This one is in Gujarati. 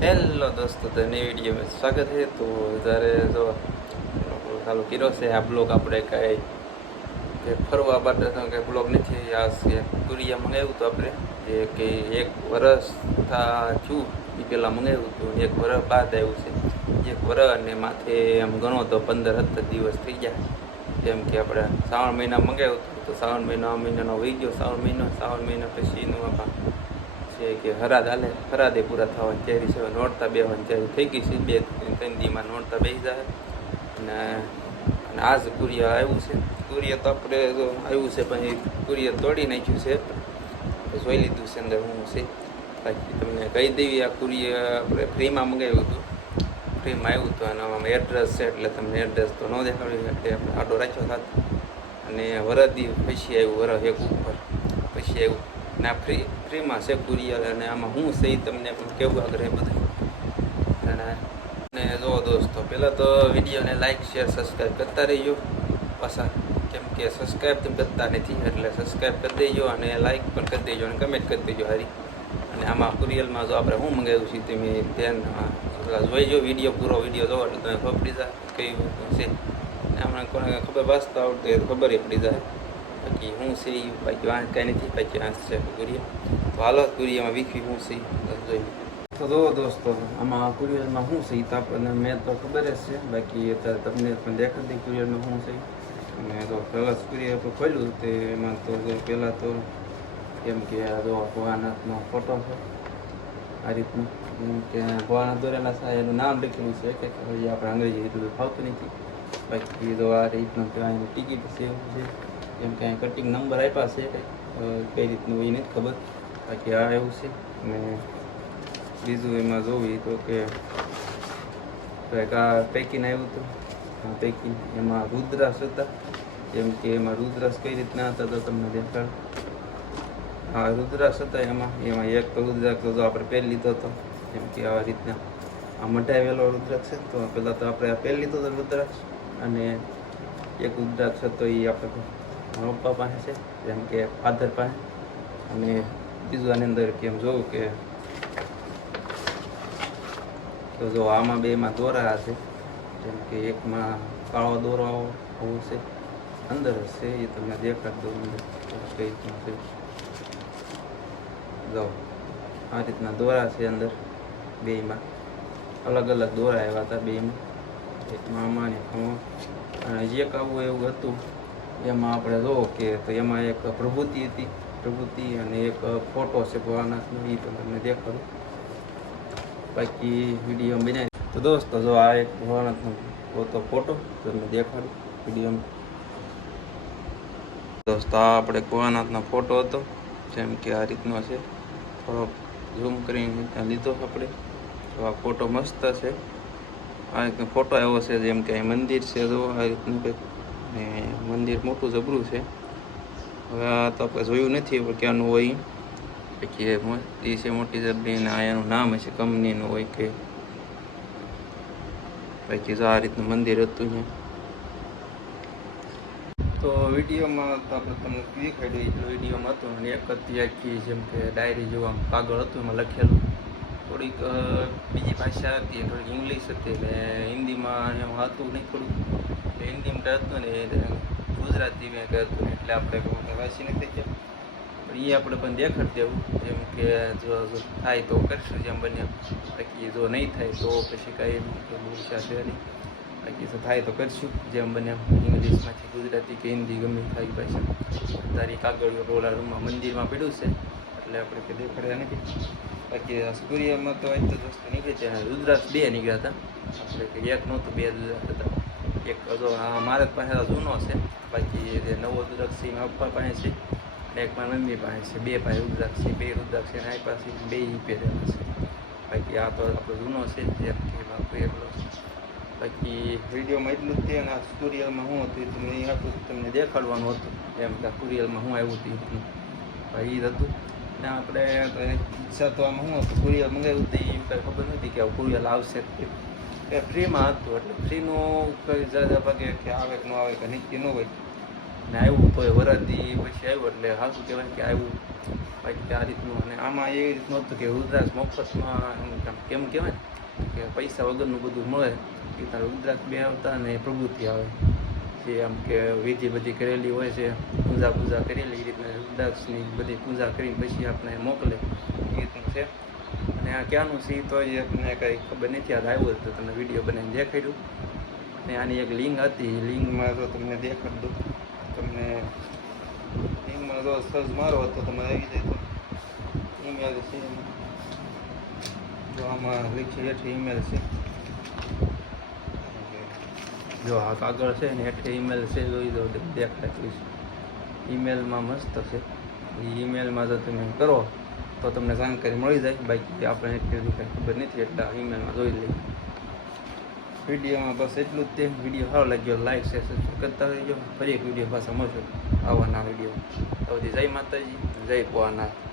હેલો દોસ્તો, તો નવી વિડીયોમાં સ્વાગત છે. તો જ્યારે જો ચાલુ કર્યો છે આ બ્લોગ, આપણે કાંઈ કે ફરવા બાબતનો કંઈ બ્લોગ નથી. આ છે કુરિયા મંગાવ્યું હતું આપણે, જે કે 1 વર્ષ છું એ પહેલાં મંગાવ્યું હતું. 1 વર્ષ બાદ આવ્યું છે. 1 વર્ષ અને માથે આમ ગણો તો 15-17 દિવસ થઈ ગયા. કેમ કે આપણે શ્રાવણ મહિના મંગાવ્યું હતું, તો શ્રાવણ મહિનાનો વહી ગયો. શ્રાવણ મહિના પછીનું આપણા છે કે હરાદે પૂરા થવાની તૈયારી છે. નોરતા બેવાની તૈયારી થઈ ગઈ છે. 2-3 દીમાં નોરતા બેસી જાય. અને આજ કુરિયા આવ્યું છે. કુરિયા તો આપણે આવ્યું છે, પણ એ કુરિયા તોડી નાખ્યું છે. જોઈ લીધું છે અંદર શું છે. બાકી તમને કહી દેવી, આ કુરિયા આપણે ફ્રીમાં મંગાવ્યું હતું. ફ્રીમાં આવ્યું હતું અને આમાં એડ્રેસ છે, એટલે તમને એડ્રેસ તો ન દેખાડ્યું, એટલે આપણે આડો રાખ્યો સાથે. અને વરદી પછી આવ્યું, વરસ 1 ઉપર પછી આવ્યું. ના ફ્રીમાં છે કુરિયર. અને આમાં શું છે એ તમને પણ કેવું આગ્રહ બધું. અને જો દોસ્તો, પહેલાં તો વિડીયોને લાઇક, શેર, સબસ્ક્રાઈબ કરતા રહીજો પાછા. કેમ કે સબસ્ક્રાઈબ તમે કરતા નથી, એટલે સબસ્ક્રાઈબ કરી દેજો અને લાઇક પણ કરી દેજો અને કમેન્ટ કરી દેજો હારી. અને આમાં કુરિયરમાં જો આપણે શું મંગાવ્યું છે તમે ધ્યાન જોઈજો. પૂરો વિડીયો જોવો એટલે તમે ખબર પડી જાય કયું છે. અને આમાં કોને ખબર વાંચતા આવડતું હોય તો ખબર પડી જાય. બાકી શું છે એ બાકી વાંચ કાંઈ નથી. બાકી વાંચ છે કુરિયા. તો હાલો કુરિયામાં વીખી શું છે જોઈ. તો જો દોસ્તો, આમાં કુરિયરમાં શું છે એ તો આપણને મેં તો ખબર જ છે. બાકી અત્યારે તમને પણ દેખાડી દઈ કુરિયરમાં શું છે. અને તો પહેલાં કુરિયર આપણે ખોલ્યું તે એમાં તો પહેલાં તો કેમ કે આ જો ભોળાનાથનો ફોટો છે આ રીતનું. કે ભોળાનાથ દોરેલા છે એનું નામ લખેલું છે કે આપણે અંગ્રેજી એટલું ફાવતું નથી. બાકી તો આ રીતનું ત્યાં ટિકિટ છે એવું છે. કેમ કે અહીં કટિંગ નંબર આપ્યા છે, કઈ રીતનું એ નથી ખબર. બાકી આ એવું છે. અને બીજું એમાં જોવી તો કે કંઈક આ પેકિંગ આવ્યું હતું. આ પેકિંગ એમાં રુદ્રાક્ષ હતા. કેમ કે એમાં રુદ્રાક્ષ કઈ રીતના હતા તો તમને દેખાડ. આ રુદ્રાક્ષ હતા. એમાં એક તો રુદ્રાક્ષ તો આપણે પહેરી લીધો હતો. કેમ કે આવા રીતના આ મઢાવેલો રુદ્રાક્ષ છે. તો પહેલાં તો આપણે પહેરી લીધો હતો રુદ્રાક્ષ. અને એક રુદ્રાક્ષ હતો એ આપણે પપ્પા પાસે છે, જેમ કે ફાધર પાસે. અને બીજું આની અંદર કેમ જોવું કે તો જો આમાં બેમાં દોરા છે. જેમ કે એકમાં કાળો દોરો આવો છે, અંદર છે એ તમને દેખાડ દઉં અંદર કઈ રીતનું છે. જો આ રીતના દોરા છે અંદર. બેમાં અલગ અલગ દોરા આવ્યા હતા બેમાં. એકમાં આમાં ને આમાં. અને જે આવું એવું હતું એમાં આપણે જોવો કે તો એમાં એક પ્રભુતિ હતી અને એક ફોટો છે ભોળાનાથનો, એ તો તમને દેખાડું. બાકી વિડીયો બનાવી તો દોસ્તો જો આ એક ભોળાનાથનો ફોટો તમને દેખાડું વિડીયોમાં. દોસ્તો આ આપણે ભોળાનાથનો ફોટો હતો. જેમ કે આ રીતનો છે, થોડોક ઝૂમ કરીને ત્યાં લીધો આપણે. તો આ ફોટો મસ્ત છે. આ રીતનો ફોટો એવો છે. જેમ કે મંદિર છે તો આ રીતનું કંઈક. ને મંદિર મોટું જબરું છે. હવે આ તો આપણે જોયું નથી પણ ક્યાંનું હોય. પછી એ છે મોટી જબરી, ને એનું નામ હશે કંપનીનું હોય કે. બાકી જો આ રીતનું મંદિર હતું અહીંયા. તો વિડીયોમાં તો આપણે તમને દેખાડ્યું એટલું વિડીયોમાં હતું. અને એક હતી આખી જેમ કે ડાયરી જેવું આમ કાગળ હતું, એમાં લખેલું. થોડીક બીજી ભાષા હતી, થોડીક ઇંગ્લિશ હતી, એટલે હિન્દીમાં એમ હતું નહીં થોડુંક. એટલે હિન્દીમાં કંઈ હતું ને ગુજરાતી મેં કંઈ હતું ને, એટલે આપણે વાંચી નથી ગયા. પણ એ આપણે પણ દેખાડી દેવું. જેમ કે જો થાય તો કરશું જેમ બને. બાકી જો નહીં થાય તો પછી કાંઈ ભાષા છે નહીં. બાકી જો થાય તો કરશું જેમ બને. ઇંગ્લિશમાંથી ગુજરાતી કે હિન્દી ગમે થાય ભાષા. તારી કાગળિયો રોલા રૂમમાં મંદિરમાં પડ્યું છે, એટલે આપણે કંઈ દેખાડ્યા નથી. બાકી સૂર્યમાં તો એક તો દોસ્તો નીકળે છે. રુદ્રાક્ષ 2 નીકળ્યા હતા આપણે, કે 1 નહોતું 2 રુદ્રાક્ષ હતા. એક જો મારા પાસે જૂનો છે. બાકી જે નવો રુદ્રાક્ષ છે એમાં પપ્પા પાસે છે, અને એક મારા મમ્મી પાસે છે. 2 પાસે રુદ્રાક્ષ છે. 2 રુદ્રાક્ષ છે આ પાસે 2 પહેરેલા છે. બાકી આ તો આપણો જૂનો છે, જેમ કે બાપુ એટલો. બાકી વિડીયોમાં એટલું જ છે. અને આ કુરિયરમાં શું હતું એ તમને આખું તમને દેખાડવાનું હતું. એમ કે કુરિયરમાં શું આવ્યું હતું એ જ હતું. ને આપણે ઈચ્છા તો આમાં શું હતું, કુરિયર મંગાવ્યું હતું એ કાંઈ ખબર નથી કે કુરિયર આવશે એ ફ્રીમાં હતું. એટલે ફ્રીનું કંઈ જ્યાદા ભાગે કે આવે કે ન આવે કે નક્કી ન હોય. ને આવ્યું તો એ વરદી પછી આવ્યું, એટલે સારું કહેવાય કે આવ્યું. બાકી આ રીતનું. અને આમાં એ રીતનું હતું કે રુદ્રાક્ષ મફતમાં કેમ કહેવાય કે પૈસા વગરનું બધું મળે. એ તારે રુદ્રાક્ષ બે આવતા અને પ્રવૃત્તિ આવે જે આમ કે વિધિ બધી કરેલી હોય છે, પૂજા કરેલી, એ રીતના રુદ્રાક્ષની બધી પૂજા કરીને પછી આપણે મોકલે એ રીતનું છે. અને આ ક્યાંનું છે તો એ મને કંઈ ખબર નથી. યાદ આવ્યું તો તમને વિડીયો બનાવીને દેખાડ્યું. અને આની એક લિંક હતી, લિંકમાં જો તમને દેખાડ દઉં, તમને લિંકમાં જો સર્ચ મારો તો તમે આવી જાય તો ઈમેલ છે, જો આમાં લખી હેઠળ ઈમેલ છે, જો આ કાગળ છે ને હેઠળ ઈમેલ છે, જોઈ દો દેખાતું છે. ઈમેલમાં મસ્ત છે. એ ઈમેલમાં જો તમે કરો તો તમને જાણકારી મળી જાય. બાકી આપણે એટલી બધી કંઈ ખબર નથી એટલે ઈમેલમાં જોઈ લઈએ. વિડીયોમાં બસ એટલું જ તે. વિડીયો સારો લાગ્યો લાઈક શેર સબસ્ક્રાઈબ કરતા રહેજો. ફરી એક વિડીયો પાછા મળશું આવાના વિડીયો. તો જય માતાજી, જય ભોળાનાથ.